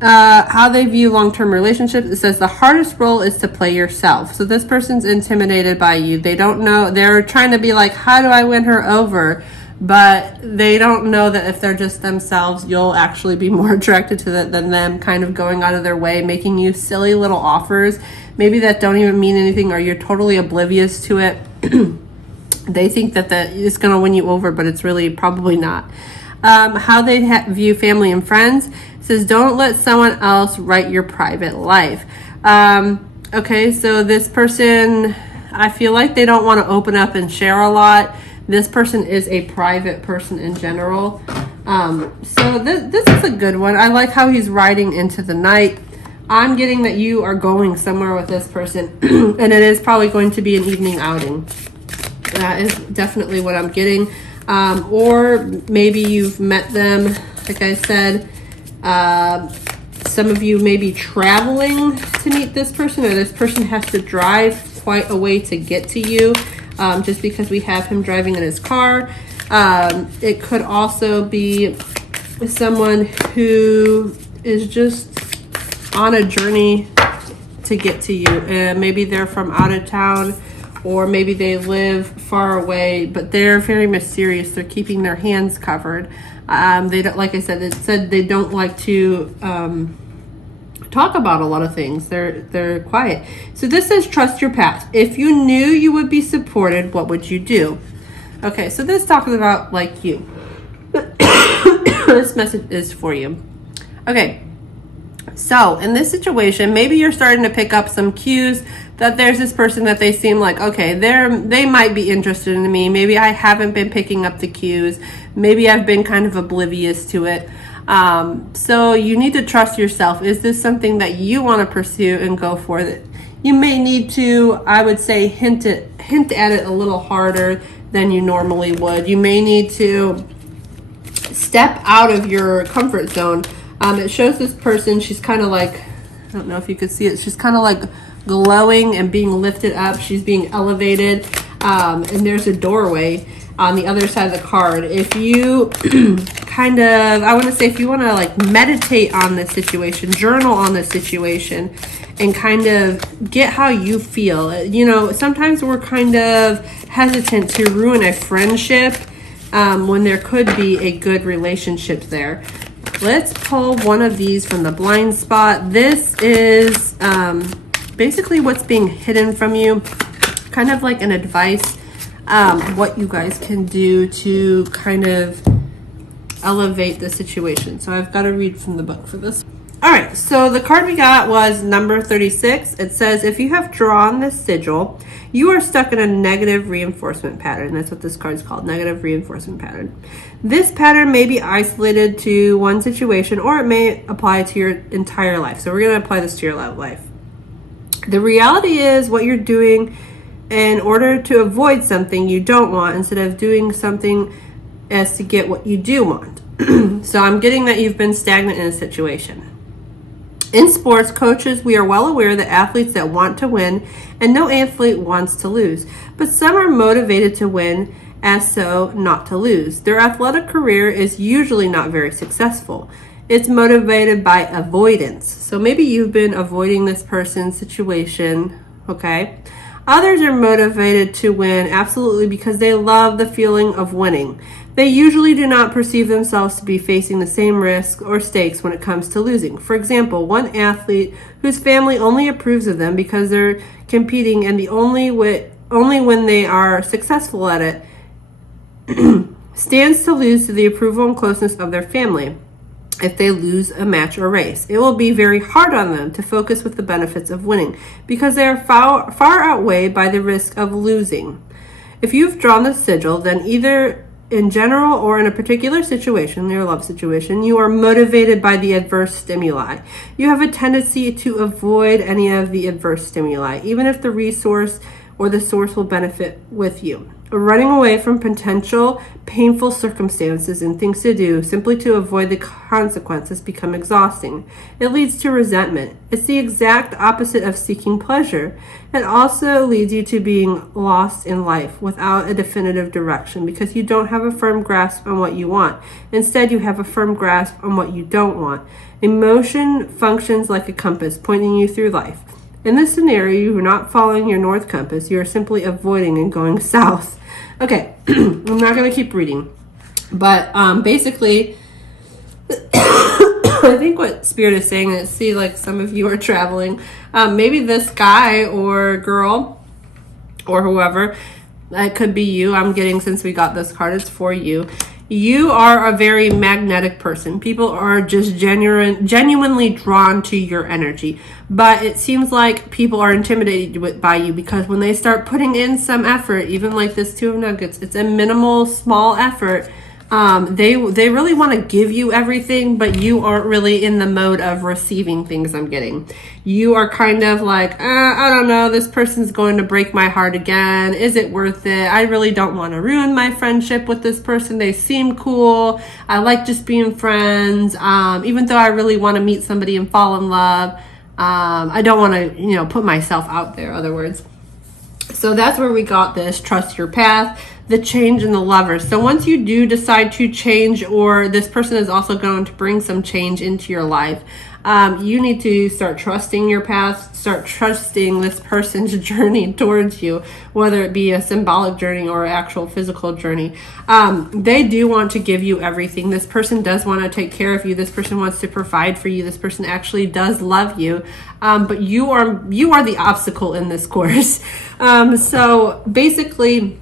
How they view long-term relationships, it says the hardest role is to play yourself. So this person's intimidated by you. They don't know. They're trying to be like, how do I win her over? But they don't know that if they're just themselves, you'll actually be more attracted to that than them kind of going out of their way, making you silly little offers, maybe that don't even mean anything or you're totally oblivious to it. They think that it's going to win you over, but it's really probably not. How they view family and friends, it says don't let someone else write your private life. Okay, so this person, I feel like they don't want to open up and share a lot. This person is a private person in general. So this is a good one. I like how he's riding into the night. I'm getting that you are going somewhere with this person, and it is probably going to be an evening outing. That is definitely what I'm getting. Or maybe you've met them, like I said. Some of you may be traveling to meet this person, or this person has to drive quite a way to get to you. Just because we have him driving in his car. It could also be someone who is just on a journey to get to you. Maybe they're from out of town, or maybe they live far away, but they're very mysterious. They're keeping their hands covered. They don't, like I said, it said they don't like to talk about a lot of things. They're quiet. So this says trust your path. If you knew you would be supported, what would you do? Okay, so this talks about like you. This message is for you. Okay, so in this situation, maybe you're starting to pick up some cues that there's this person that they seem like, okay, they might be interested in me. Maybe I haven't been picking up the cues. Maybe I've been kind of oblivious to it. So you need to trust yourself. Is this something that you want to pursue and go for? That you may need to, I would say, hint at it a little harder than you normally would. You may need to step out of your comfort zone. It shows this person, she's kind of like, I don't know if you could see it, she's kind of like glowing and being lifted up. She's being elevated, and there's a doorway on the other side of the card. If you kind of, I want to say, if you want to like meditate on this situation, journal on this situation, and kind of get how you feel. You know, sometimes we're kind of hesitant to ruin a friendship when there could be a good relationship there. Let's pull one of these from the blind spot. This is basically what's being hidden from you, kind of like an advice, what you guys can do to kind of elevate the situation. So I've got to read from the book for this. All right, so the card we got was number 36. It says, if you have drawn this sigil, you are stuck in a negative reinforcement pattern. That's what this card is called, negative reinforcement pattern. This pattern may be isolated to one situation, or it may apply to your entire life. So we're going to apply this to your life. The reality is what you're doing in order to avoid something you don't want, instead of doing something as to get what you do want. So I'm getting that you've been stagnant in a situation. In sports, coaches, we are well aware that athletes that want to win, and no athlete wants to lose, but some are motivated to win as so not to lose. Their athletic career is usually not very successful. It's motivated by avoidance. So maybe you've been avoiding this person's situation, okay? Others are motivated to win absolutely because they love the feeling of winning. They usually do not perceive themselves to be facing the same risks or stakes when it comes to losing. For example, one athlete whose family only approves of them because they're competing, and only when they are successful at it, stands to lose to the approval and closeness of their family. If they lose a match or race, it will be very hard on them to focus with the benefits of winning because they are far outweighed by the risk of losing. If you've drawn the sigil, then either in general or in a particular situation, your love situation, you are motivated by the adverse stimuli. You have a tendency to avoid any of the adverse stimuli, even if the resource or the source will benefit with you. Running away from potential painful circumstances and things to do simply to avoid the consequences become exhausting. It leads to resentment. It's the exact opposite of seeking pleasure. It also leads you to being lost in life without a definitive direction because you don't have a firm grasp on what you want. Instead, you have a firm grasp on what you don't want. Emotion functions like a compass, pointing you through life. In this scenario, you are not following your north compass. You are simply avoiding and going south. Okay, I'm not going to keep reading. But basically, I think what Spirit is saying is, see, like some of you are traveling. Maybe this guy or girl or whoever, that could be you. I'm getting, since we got this card, it's for you. You are a very magnetic person. People are just genuinely drawn to your energy. But it seems like people are intimidated by you because when they start putting in some effort, even like this Two of Nuggets, it's a minimal, small effort. They really want to give you everything, but you aren't really in the mode of receiving things. I'm getting. You are kind of like, I don't know, this person's going to break my heart again. Is it worth it? I really don't want to ruin my friendship with this person. They seem cool. I like just being friends. Even though I really want to meet somebody and fall in love, I don't want to, put myself out there, in other words. So that's where we got this, trust your path, the change in the Lovers. So once you do decide to change, or this person is also going to bring some change into your life, you need to start trusting your path, start trusting this person's journey towards you, whether it be a symbolic journey or an actual physical journey. They do want to give you everything. This person does want to take care of you. This person wants to provide for you. This person actually does love you. But you are the obstacle in this course. So basically,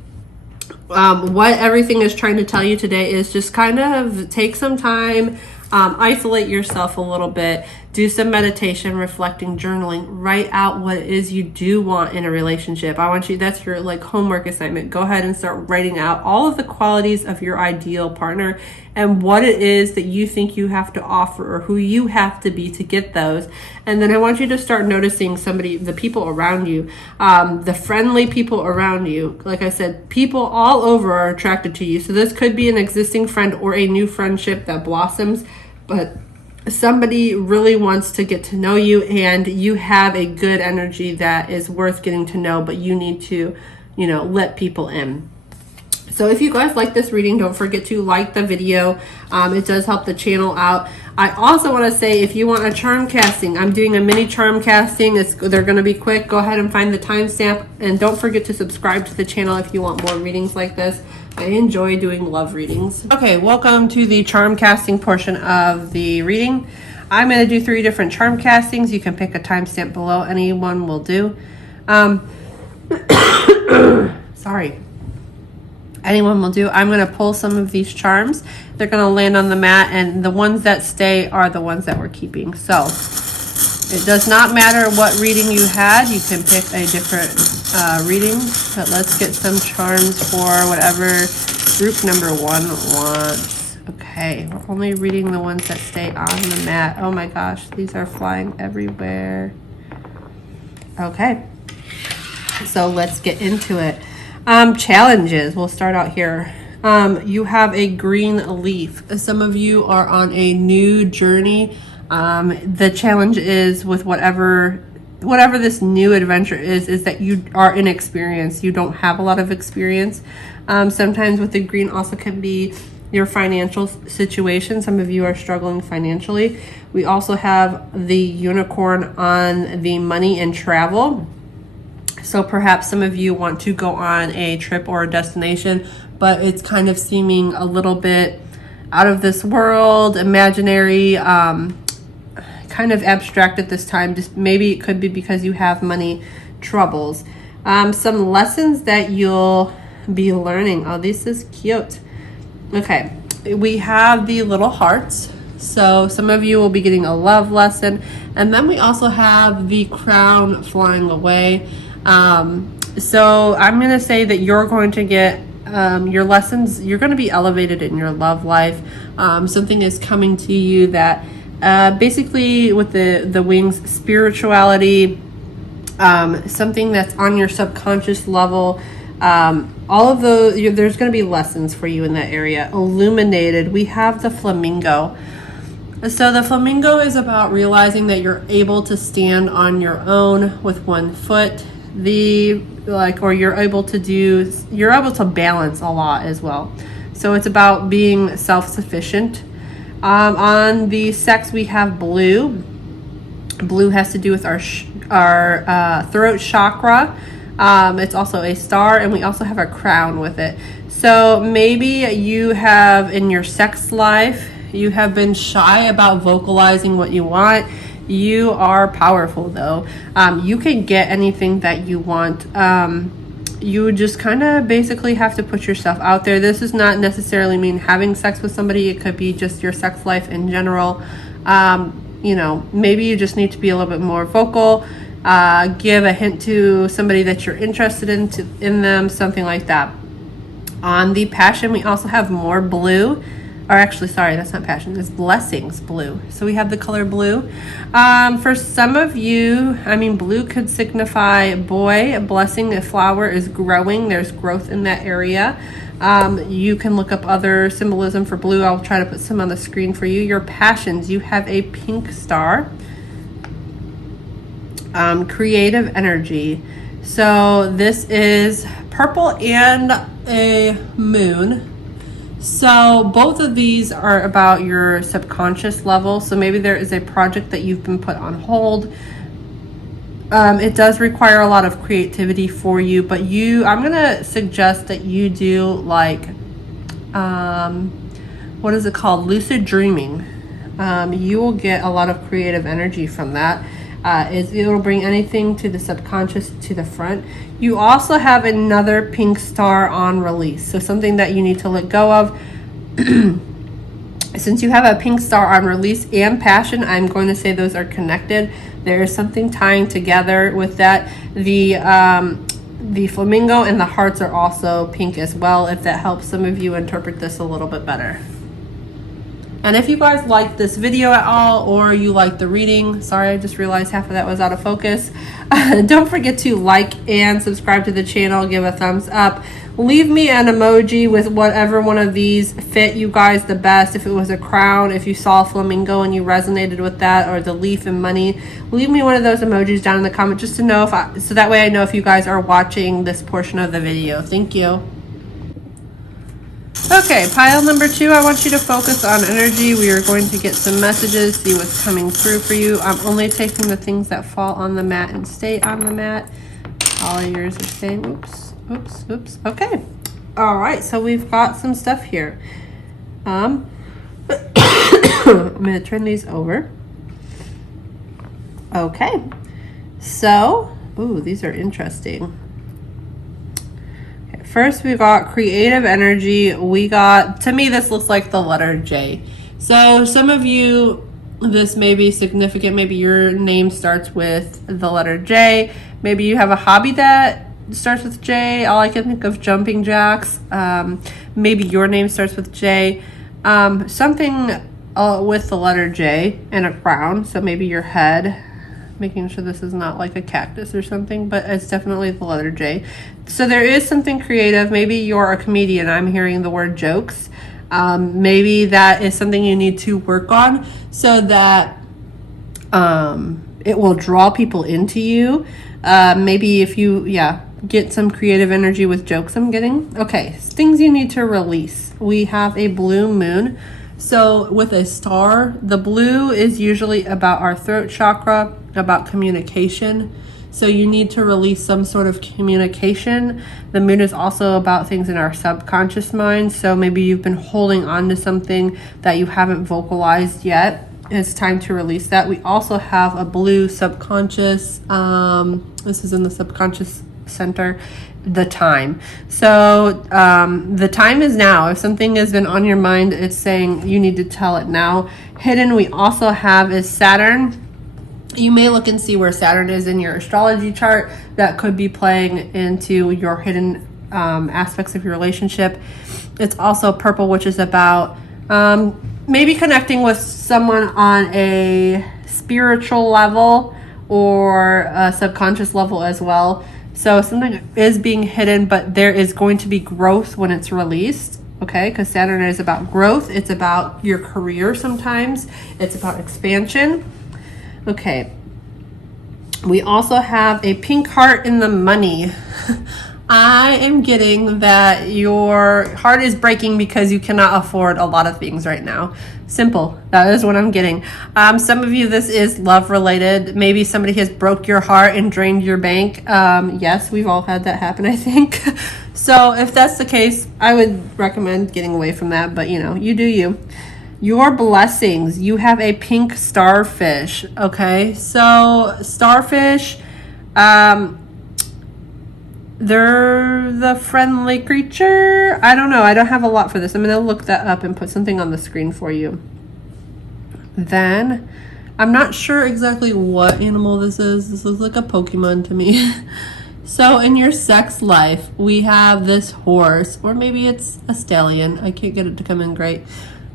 what everything is trying to tell you today is just kind of take some time, isolate yourself a little bit, do some meditation, reflecting, journaling, write out what it is you do want in a relationship. I want you, that's your homework assignment. Go ahead and start writing out all of the qualities of your ideal partner and what it is that you think you have to offer or who you have to be to get those. And then I want you to start noticing the people around you, the friendly people around you. Like I said, people all over are attracted to you. So this could be an existing friend or a new friendship that blossoms, but somebody really wants to get to know you, and you have a good energy that is worth getting to know, but you need to, let people in. So if you guys like this reading, don't forget to like the video. It does help the channel out. I also want to say, if you want a charm casting, I'm doing a mini charm casting. They're going to be quick. Go ahead and find the timestamp. And don't forget to subscribe to the channel if you want more readings like this. I enjoy doing love readings. Okay, welcome to the charm casting portion of the reading. I'm going to do 3 different charm castings. You can pick a timestamp below. Any one will do. Sorry. Anyone will do. I'm going to pull some of these charms. They're going to land on the mat, and the ones that stay are the ones that we're keeping. So it does not matter what reading you had. You can pick a different reading, but let's get some charms for whatever group number 1 wants. Okay, we're only reading the ones that stay on the mat. Oh my gosh, these are flying everywhere. Okay, so let's get into it. Challenges. We'll start out here. You have a green leaf. Some of you are on a new journey. The challenge is with whatever this new adventure is that you are inexperienced. You don't have a lot of experience. Sometimes with the green also can be your financial situation. Some of you are struggling financially. We also have the unicorn on the money and travel. So perhaps some of you want to go on a trip or a destination, but it's kind of seeming a little bit out of this world, imaginary, kind of abstract at this time. Just maybe it could be because you have money troubles. Some lessons that you'll be learning. Oh, this is cute. Okay, we have the little hearts. So some of you will be getting a love lesson. And then we also have the crown flying away. So I'm going to say that you're going to get your lessons. You're going to be elevated in your love life. Something is coming to you that basically with the wings, spirituality, something that's on your subconscious level. All of those, there's going to be lessons for you in that area. Illuminated, we have the flamingo. So the flamingo is about realizing that you're able to stand on your own with one foot. You're able to balance a lot as well. So it's about being self-sufficient. On the sex, we have blue. Blue has to do with our throat chakra. It's also a star, and we also have a crown with it. So maybe you have in your sex life, you have been shy about vocalizing what you want. You are powerful though. You can get anything that you want. You just kind of basically have to put yourself out there. This does not necessarily mean having sex with somebody. It could be just your sex life in general. Maybe you just need to be a little bit more vocal. Give a hint to somebody that you're interested in them, something like that. On the passion, we also have more blue. Or actually, sorry, that's not passion. It's blessings blue. So we have the color blue. For some of you, blue could signify boy, a blessing. A flower is growing. There's growth in that area. You can look up other symbolism for blue. I'll try to put some on the screen for you. Your passions, you have a pink star. Creative energy. So this is purple and a moon. So both of these are about your subconscious level. So maybe there is a project that you've been put on hold. It does require a lot of creativity for you, but I'm going to suggest that you do what is it called? Lucid dreaming. You will get a lot of creative energy from that. It'll bring anything to the subconscious to the front. You also have another pink star on release, so something that you need to let go of. Since you have a pink star on release and passion, I'm going to say those are connected. There is something tying together with that. The flamingo and the hearts are also pink as well, if that helps some of you interpret this a little bit better. And if you guys like this video at all, or you like the reading, sorry, I just realized half of that was out of focus. Don't forget to like and subscribe to the channel, give a thumbs up. Leave me an emoji with whatever one of these fit you guys the best. If it was a crown, if you saw a flamingo and you resonated with that, or the leaf and money, leave me one of those emojis down in the comment just to know so that way I know if you guys are watching this portion of the video. Thank you. Okay, pile number 2, I want you to focus on energy. We are going to get some messages, see what's coming through for you. I'm only taking the things that fall on the mat and stay on the mat. All yours are staying. Oops, oops, oops. Okay. All right, so we've got some stuff here. I'm going to turn these over. Okay. So, ooh, these are interesting. First, we got creative energy. We got, to me, this looks like the letter J. So some of you, this may be significant. Maybe your name starts with the letter J. Maybe you have a hobby that starts with J. All I can think of, jumping jacks. Maybe your name starts with J. Something with the letter J and a crown. So maybe your head. Making sure this is not like a cactus or something, but it's definitely the letter J. So there is something creative. Maybe you're a comedian. I'm hearing the word jokes. Maybe that is something you need to work on so that it will draw people into you. Maybe if you, get some creative energy with jokes I'm getting. Okay, things you need to release. We have a blue moon. So with a star, the blue is usually about our throat chakra, about communication. So you need to release some sort of communication. The moon is also about things in our subconscious mind. So maybe you've been holding on to something that you haven't vocalized yet. It's time to release that. We also have a blue subconscious. This is in the subconscious center. The time. So the time is now. If something has been on your mind, it's saying you need to tell it now. Hidden, we also have is Saturn. You may look and see where Saturn is in your astrology chart. That could be playing into your hidden aspects of your relationship. It's also purple, which is about maybe connecting with someone on a spiritual level or a subconscious level as well. So something is being hidden, but there is going to be growth when it's released, okay? Because Saturn is about growth. It's about your career sometimes. It's about expansion. Okay. We also have a pink heart in the money. I am getting that your heart is breaking because you cannot afford a lot of things right now. Simple. That is what I'm getting. Some of you, this is love related. Maybe somebody has broke your heart and drained your bank. Yes, we've all had that happen, I think. So if that's the case, I would recommend getting away from that. But you do you. Your blessings. You have a pink starfish. Okay. So starfish, they're the friendly creature. I don't know. I don't have a lot for this. I'm going to look that up and put something on the screen for you. Then, I'm not sure exactly what animal this is. This looks like a Pokemon to me. So, in your sex life, we have this horse, or maybe it's a stallion. I can't get it to come in great.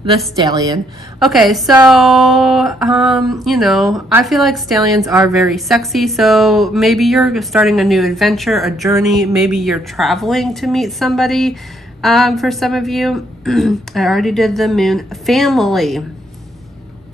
The stallion. Okay, so, I feel like stallions are very sexy. So maybe you're starting a new adventure, a journey. Maybe you're traveling to meet somebody. For some of you, I already did the moon. Family.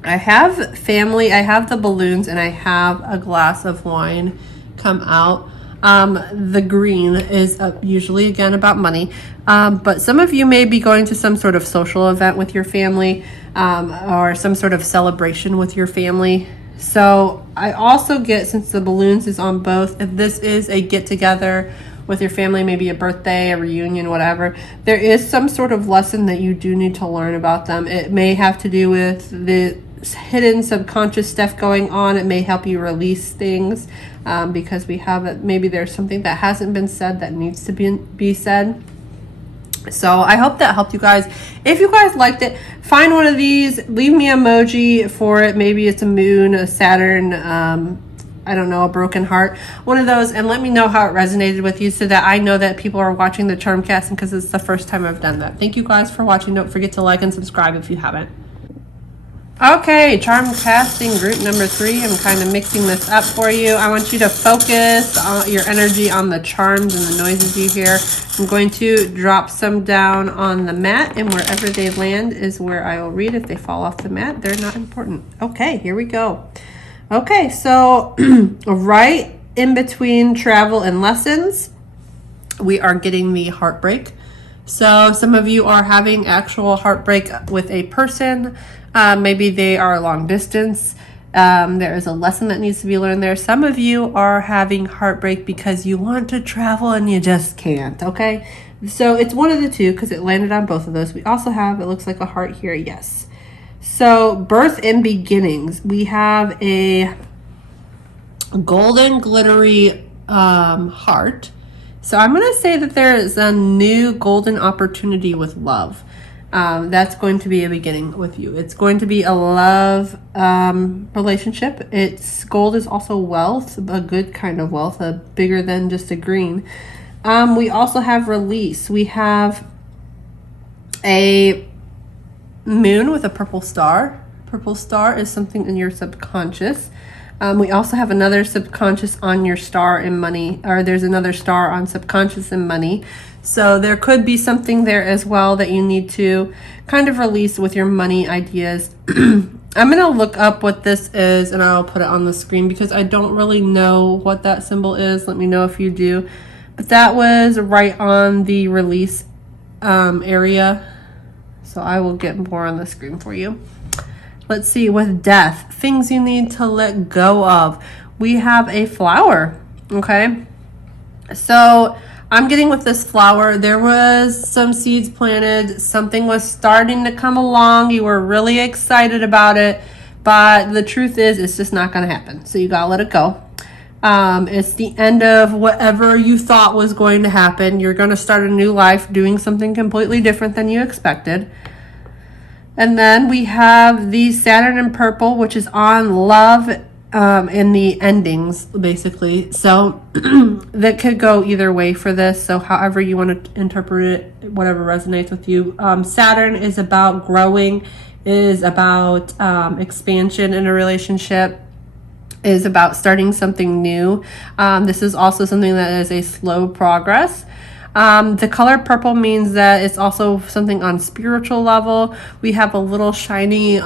I have family. I have the balloons, and I have a glass of wine come out. The green is usually again about money, but some of you may be going to some sort of social event with your family, or some sort of celebration with your family. So I also get, since the balloons is on both, if this is a get together with your family, maybe a birthday, a reunion, whatever, there is some sort of lesson that you do need to learn about them. It may have to do with the hidden subconscious stuff going on. It may help you release things, because we have it. Maybe there's something that hasn't been said that needs to be said. So I hope that helped you guys. If you guys liked it, find one of these, leave me an emoji for it. Maybe it's a moon, a Saturn, I don't know, a broken heart, one of those, and let me know how it resonated with you so that I know that people are watching the charm casting, because it's the first time I've done that. Thank you guys for watching. Don't forget to like and subscribe if you haven't. Okay, charm casting group number 3. I'm kind of mixing this up for you. I want you to focus on your energy on the charms and the noises you hear. I'm going to drop some down on the mat, and wherever they land is where I will read. If they fall off the mat, they're not important. Okay, here we go. Okay, so right in between travel and lessons, we are getting the heartbreak. So some of you are having actual heartbreak with a person. Maybe they are long distance. There is a lesson that needs to be learned there. Some of you are having heartbreak because you want to travel and you just can't, okay? So it's one of the two because it landed on both of those. We also have, it looks like a heart here, yes. So birth and beginnings. We have a golden glittery heart. So I'm going to say that there is a new golden opportunity with love. That's going to be a beginning with you. It's going to be a love relationship. Gold is also wealth, a good kind of wealth, bigger than just a green. We also have release. We have a moon with a purple star. Purple star is something in your subconscious. We also have another subconscious on your star in money, or there's another star on subconscious in money. So there could be something there as well that you need to kind of release with your money ideas. I'm going to look up what this is and I'll put it on the screen because I don't really know what that symbol is. Let me know if you do. But that was right on the release area. So I will get more on the screen for you. Let's see, with death, things you need to let go of. We have a flower, okay? So I'm getting with this flower, there was some seeds planted, something was starting to come along, you were really excited about it, but the truth is it's just not gonna happen. So you gotta let it go. It's the end of whatever you thought was going to happen. You're gonna start a new life doing something completely different than you expected. And then we have the Saturn in purple, which is on love and the endings, basically. So that could go either way for this. So however you want to interpret it, whatever resonates with you. Saturn is about growing, is about expansion in a relationship, is about starting something new. This is also something that is a slow progress. The color purple means that it's also something on spiritual level. We have a little shiny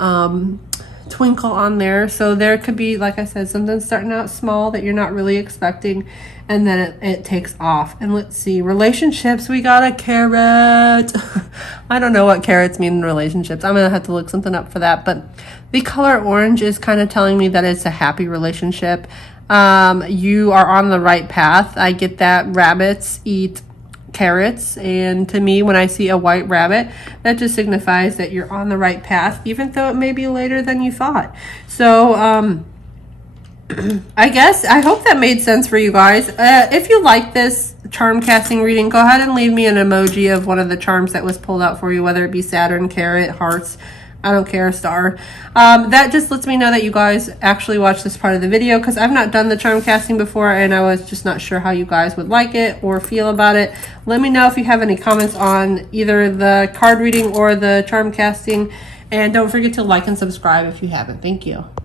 twinkle on there. So there could be, like I said, something starting out small that you're not really expecting, and then it takes off. And let's see, relationships, we got a carrot. I don't know what carrots mean in relationships. I'm going to have to look something up for that. But the color orange is kind of telling me that it's a happy relationship. You are on the right path. I get that rabbits eat carrots, and to me, when I see a white rabbit, that just signifies that you're on the right path, even though it may be later than you thought. So I hope that made sense for you guys. If you like this charm casting reading, go ahead and leave me an emoji of one of the charms that was pulled out for you, whether it be Saturn, carrot, hearts, I don't care, star. That just lets me know that you guys actually watched this part of the video, because I've not done the charm casting before and I was just not sure how you guys would like it or feel about it. Let me know if you have any comments on either the card reading or the charm casting, and don't forget to like and subscribe if you haven't. Thank you.